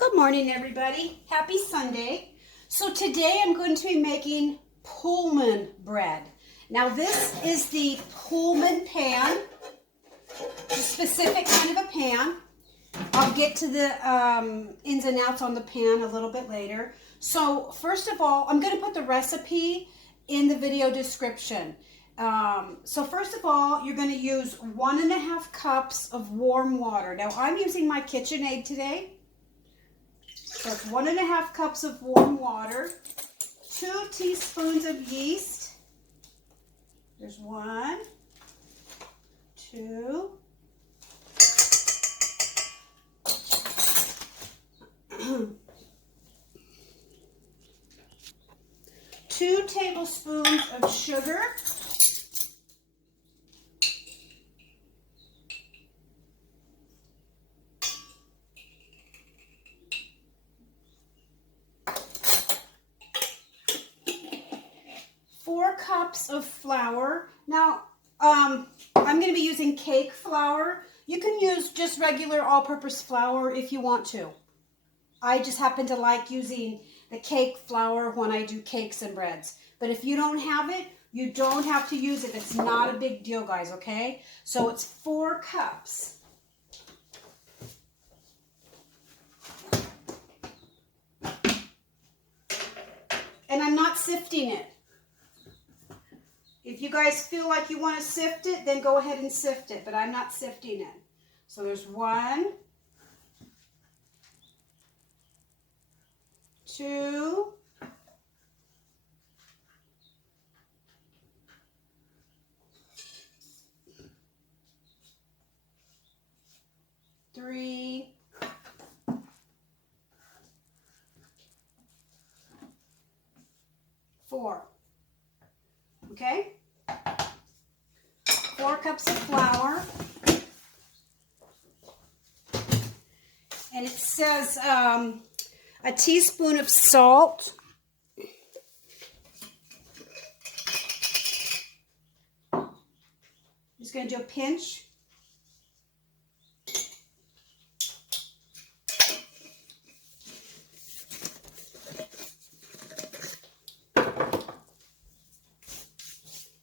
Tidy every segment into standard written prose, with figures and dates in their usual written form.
Good morning, everybody. Happy Sunday. So today I'm going to be making Pullman bread. Now this is the Pullman pan, a specific kind of a pan. I'll get to the ins and outs on the pan a little bit later. So first of all, I'm going to put the recipe in the video description. So first of all, you're going to use 1.5 cups of warm water. Now I'm using my KitchenAid today. So it's 1.5 cups of warm water, 2 teaspoons of yeast. There's 1, 2, 2 tablespoons of sugar. 4 cups of flour. Now, I'm going to be using cake flour. You can use just regular all-purpose flour if you want to. I just happen to like using the cake flour when I do cakes and breads. But if you don't have it, you don't have to use it. It's not a big deal, guys, okay? So it's 4 cups. And I'm not sifting it. If you guys feel like you want to sift it, then go ahead and sift it, but I'm not sifting it. So there's 1, 2, 3, 4. Okay? 4 cups of flour. And it says a teaspoon of salt. Just going to do a pinch.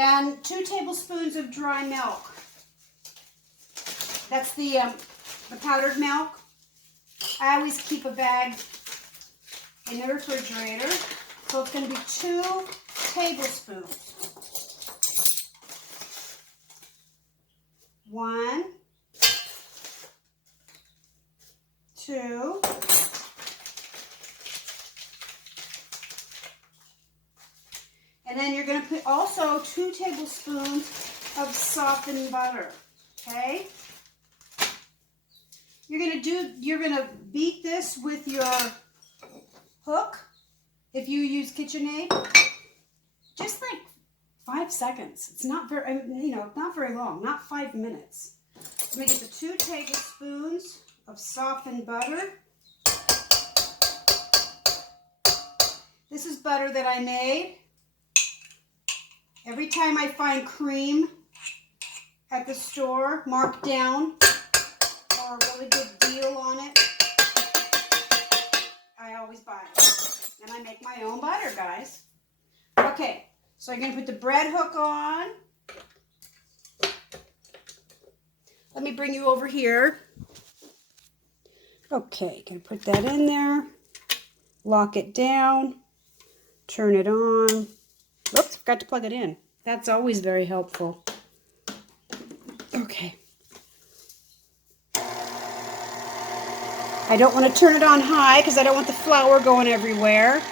And 2 tablespoons of dry milk. That's the powdered milk. I always keep a bag in the refrigerator. So it's going to be 2 tablespoons. 1, 2, and then you're going to put also 2 tablespoons of softened butter, okay? You're going to beat this with your hook. If you use KitchenAid, just like 5 seconds. It's not very, not very long, not 5 minutes. I'm going to get the 2 tablespoons of softened butter. This is butter that I made. Every time I find cream at the store, marked down, or a really good deal on it, I always buy it. And I make my own butter, guys. Okay, so I'm going to put the bread hook on. Let me bring you over here. Okay, going to put that in there. Lock it down. Turn it on. Oops, forgot to plug it in. That's always very helpful. Okay. I don't want to turn it on high because I don't want the flour going everywhere.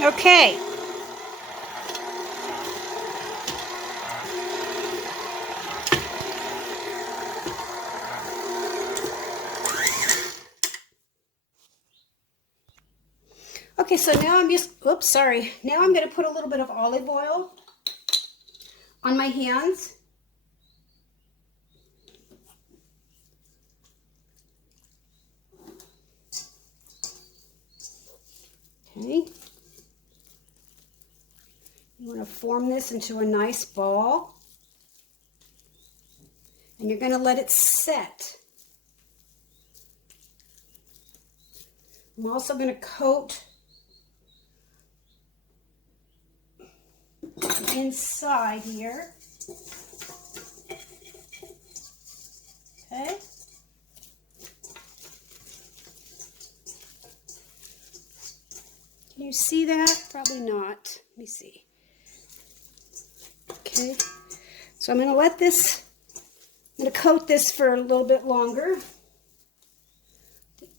Okay. Okay, so now now I'm going to put a little bit of olive oil on my hands. Okay. You want to form this into a nice ball. And you're going to let it set. I'm also going to coat the inside here. Okay. Can you see that? Probably not. Let me see. Okay. So I'm going to let this, I'm going to coat this for a little bit longer.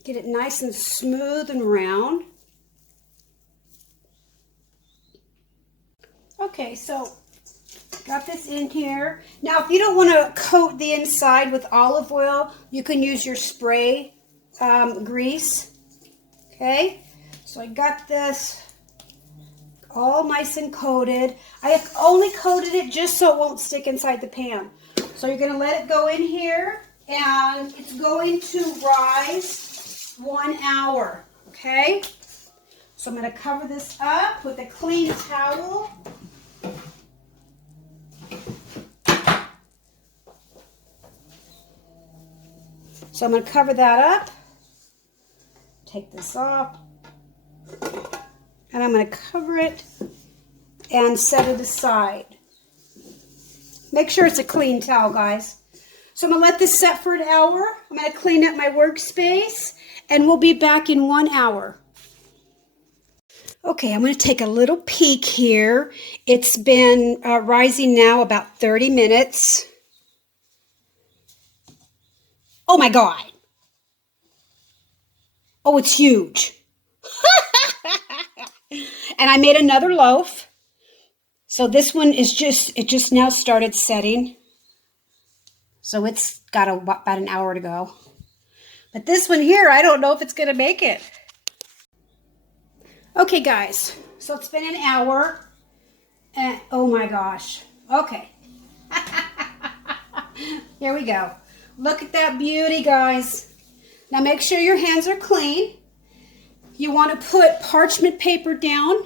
Get it nice and smooth and round. Okay, so got this in here. Now, if you don't want to coat the inside with olive oil, you can use your spray grease. Okay, so I got this all nice and coated. I have only coated it just so it won't stick inside the pan. So you're going to let it go in here, and it's going to rise 1 hour. Okay, so I'm going to cover this up with a clean towel. So I'm going to cover that up, take this off, and I'm going to cover it and set it aside. Make sure it's a clean towel, guys. So I'm going to let this set for an hour. I'm going to clean up my workspace, and we'll be back in 1 hour. Okay, I'm going to take a little peek here. It's been rising now about 30 minutes. Oh my God. Oh, it's huge. And I made another loaf. So this one is it just now started setting. So it's got about an hour to go. But this one here, I don't know if it's going to make it. Okay, guys. So it's been an hour. And oh my gosh. Okay. Here we go. Look at that beauty, guys. Now make sure your hands are clean. You want to put parchment paper down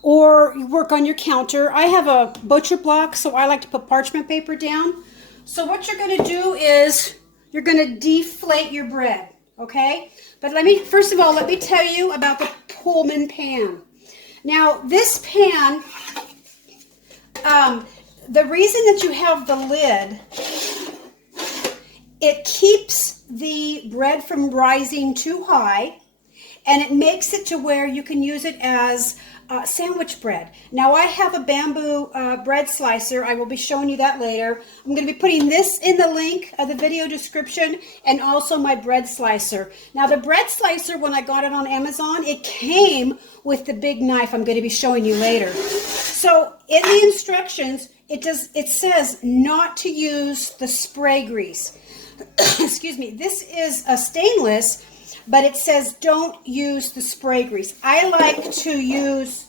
or you work on your counter. I have a butcher block, so I like to put parchment paper down. So what you're going to do is you're going to deflate your bread, okay? But first of all, let me tell you about the Pullman pan. Now this pan, the reason that you have the lid, it keeps the bread from rising too high, and it makes it to where you can use it as sandwich bread. Now I have a bamboo bread slicer. I will be showing you that later. I'm going to be putting this in the link of the video description, and also my bread slicer. Now the bread slicer, when I got it on Amazon, it came with the big knife I'm going to be showing you later. So in the instructions, it says not to use the spray grease. Excuse me, this is a stainless, but it says don't use the spray grease. I like to use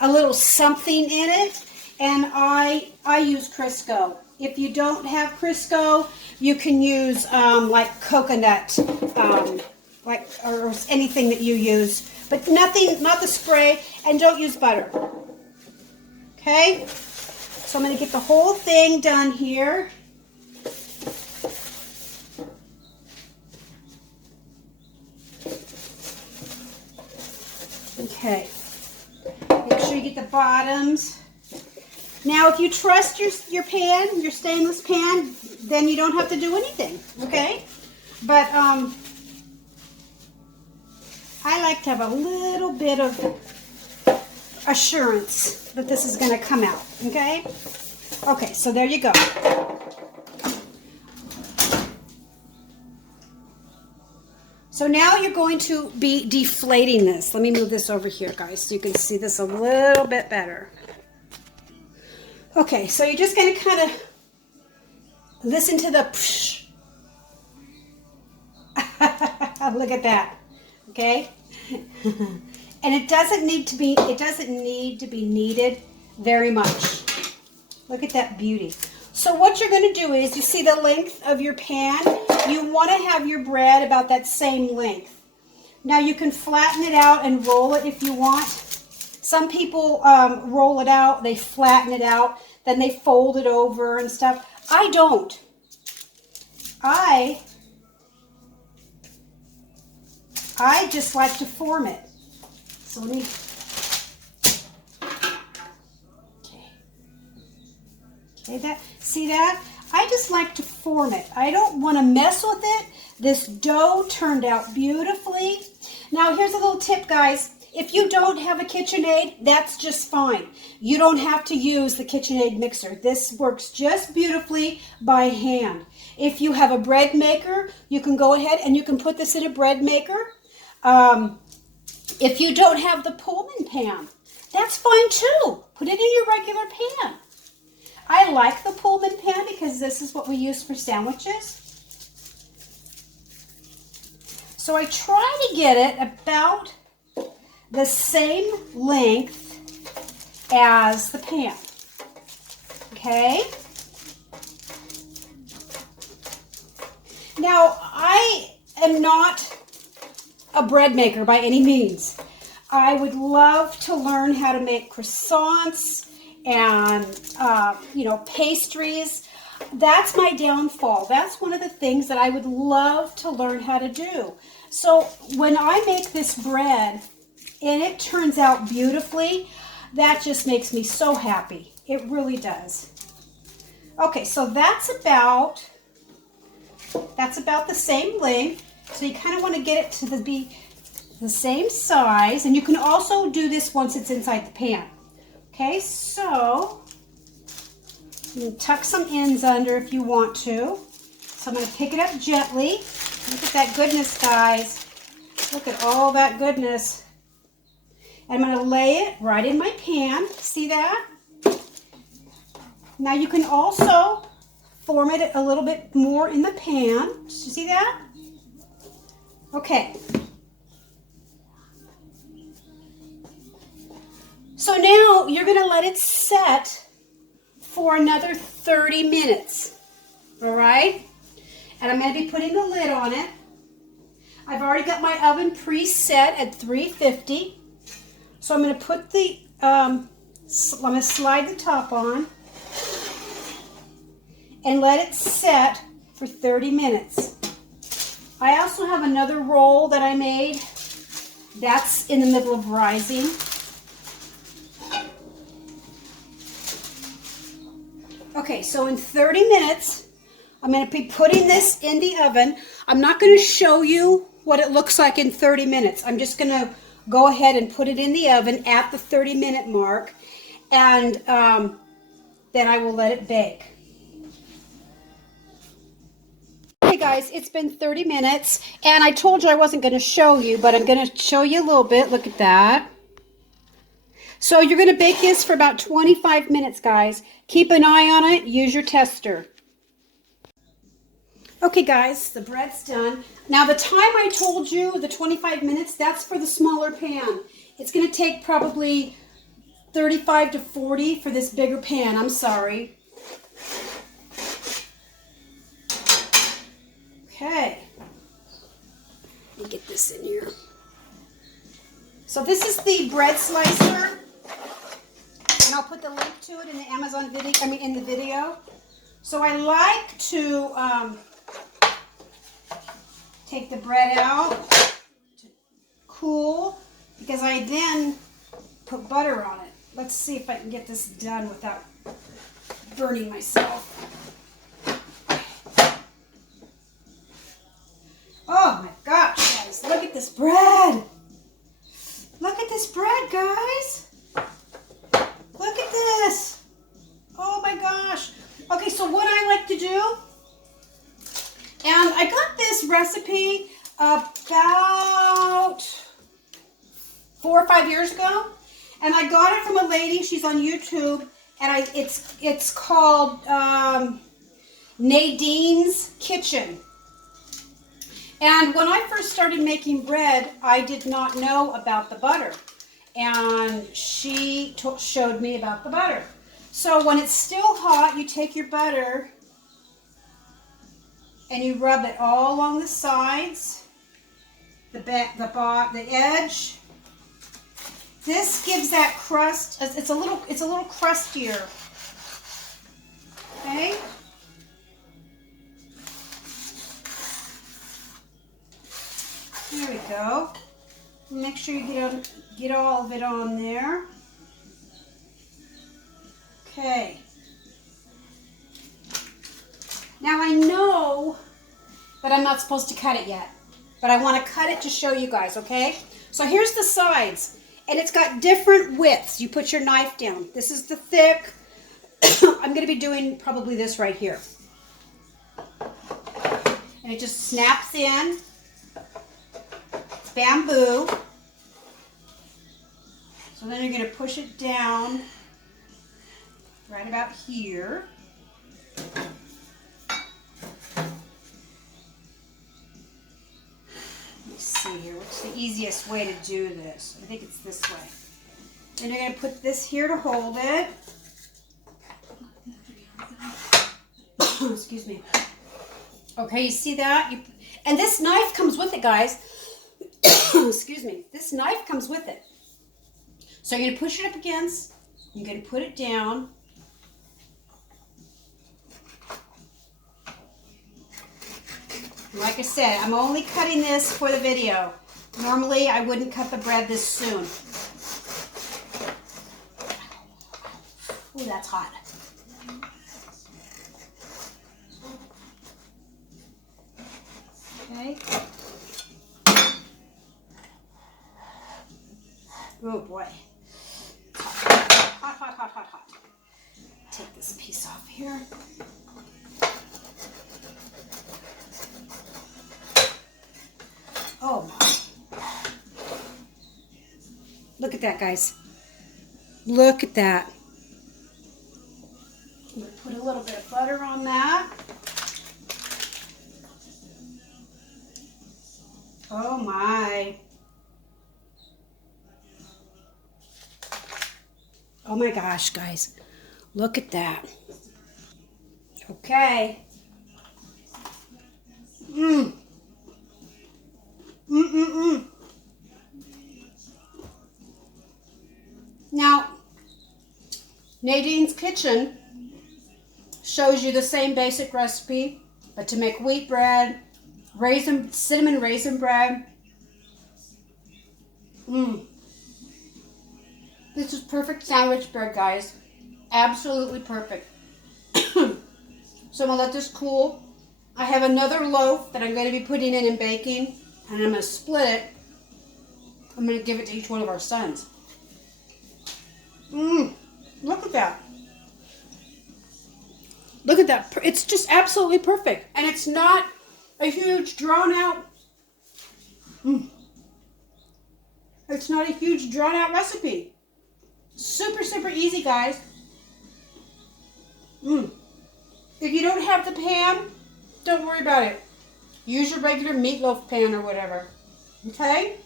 a little something in it, and I use Crisco. If you don't have Crisco, you can use like coconut, or anything that you use, but nothing, not the spray, and don't use butter. Okay, so I'm going to get the whole thing done here. Okay, make sure you get the bottoms. Now, if you trust your pan, your stainless pan, then you don't have to do anything, okay? But I like to have a little bit of assurance that this is going to come out, okay? Okay, so there you go. So now you're going to be deflating this. Let me move this over here, guys, so you can see this a little bit better. Okay, so you're just going to kind of listen to the psh. Look at that. Okay? And it doesn't need to be kneaded very much. Look at that beauty. So what you're going to do is, you see the length of your pan? You want to have your bread about that same length. Now you can flatten it out and roll it if you want. Some people roll it out, they flatten it out, then they fold it over and stuff. I don't. I just like to form it. So let me, okay, see that? I just like to form it. I don't want to mess with it. This dough turned out beautifully. Now here's a little tip, guys. If you don't have a KitchenAid, that's just fine. You don't have to use the KitchenAid mixer. This works just beautifully by hand. If you have a bread maker, you can go ahead and you can put this in a bread maker. If you don't have the Pullman pan, that's fine too. Put it in your regular pan. I like the Pullman pan because this is what we use for sandwiches. So I try to get it about the same length as the pan. Okay? Now, I am not a bread maker by any means. I would love to learn how to make croissants and, pastries. That's my downfall. That's one of the things that I would love to learn how to do. So when I make this bread and it turns out beautifully, that just makes me so happy. It really does. Okay, so that's about the same length. So you kind of want to get it to be the same size. And you can also do this once it's inside the pan. Okay, so you can tuck some ends under if you want to. So I'm going to pick it up gently. Look at that goodness, guys. Look at all that goodness. I'm going to lay it right in my pan. See that? Now you can also form it a little bit more in the pan. Did you see that? Okay. So now you're going to let it set for another 30 minutes. All right? And I'm going to be putting the lid on it. I've already got my oven preset at 350. So I'm going to put the, I'm going to slide the top on and let it set for 30 minutes. I also have another roll that I made. That's in the middle of rising. Okay, so in 30 minutes, I'm going to be putting this in the oven. I'm not going to show you what it looks like in 30 minutes. I'm just going to go ahead and put it in the oven at the 30-minute mark, and then I will let it bake. Okay guys, it's been 30 minutes, and I told you I wasn't going to show you, but I'm going to show you a little bit. Look at that. So you're going to bake this for about 25 minutes, guys. Keep an eye on it. Use your tester. Okay guys, the bread's done. Now the time I told you, the 25 minutes, that's for the smaller pan. It's going to take probably 35 to 40 for this bigger pan. I'm sorry. Okay. Let me get this in here. So this is the bread slicer, and I'll put the link to it in the Amazon video. In the video. So I like to take the bread out to cool, because I then put butter on it. Let's see if I can get this done without burning myself. Oh my gosh, guys, look at this bread. Look at this bread, guys. Look at this. Oh my gosh. Okay, so what I like to do, and I got this recipe about 4 or 5 years ago, and I got it from a lady. She's on YouTube, and it's called Nadine's Kitchen. And when I first started making bread, I did not know about the butter, and she showed me about the butter. So when it's still hot, you take your butter and you rub it all along the sides, the edge, This gives that crust, it's a little crustier. Okay? There we go. Make sure you get all of it on there. Okay. Now I know that I'm not supposed to cut it yet, but I want to cut it to show you guys, okay? So here's the sides, and it's got different widths. You put your knife down. This is the thick. I'm going to be doing probably this right here. And it just snaps in. It's bamboo. So then you're going to push it down right about here. See here, what's the easiest way to do this? I think it's this way. And you're going to put this here to hold it. Excuse me. Okay, you see that? And this knife comes with it, guys. Excuse me. This knife comes with it. So you're going to push it up against. You're going to put it down. Like I said, I'm only cutting this for the video. Normally, I wouldn't cut the bread this soon. Ooh, that's hot. Okay. Oh boy. Hot, hot, hot, hot, hot. Take this piece off here. Oh my. Look at that, guys. Look at that. I'm going to put a little bit of butter on that. Oh my. Oh my gosh, guys. Look at that. Okay. Now, Nadine's Kitchen shows you the same basic recipe, but to make wheat bread, cinnamon raisin bread. This is perfect sandwich bread, guys. Absolutely perfect. So I'm going to let this cool. I have another loaf that I'm going to be putting in and baking, and I'm going to split it. I'm going to give it to each one of our sons. Look at that. Look at that. It's just absolutely perfect. And it's not a huge drawn out. It's not a huge drawn out recipe. Super, super easy, guys. If you don't have the pan, don't worry about it. Use your regular meatloaf pan or whatever. Okay?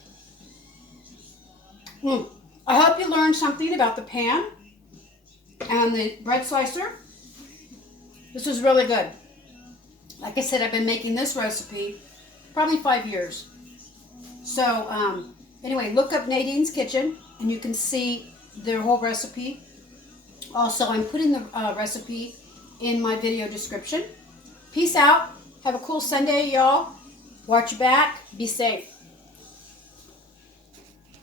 I hope you learned something about the pan and the bread slicer. This is really good. Like I said, I've been making this recipe probably 5 years. So anyway, look up Nadine's Kitchen and you can see their whole recipe. Also, I'm putting the recipe in my video description. Peace out. Have a cool Sunday, y'all. Watch your back. Be safe.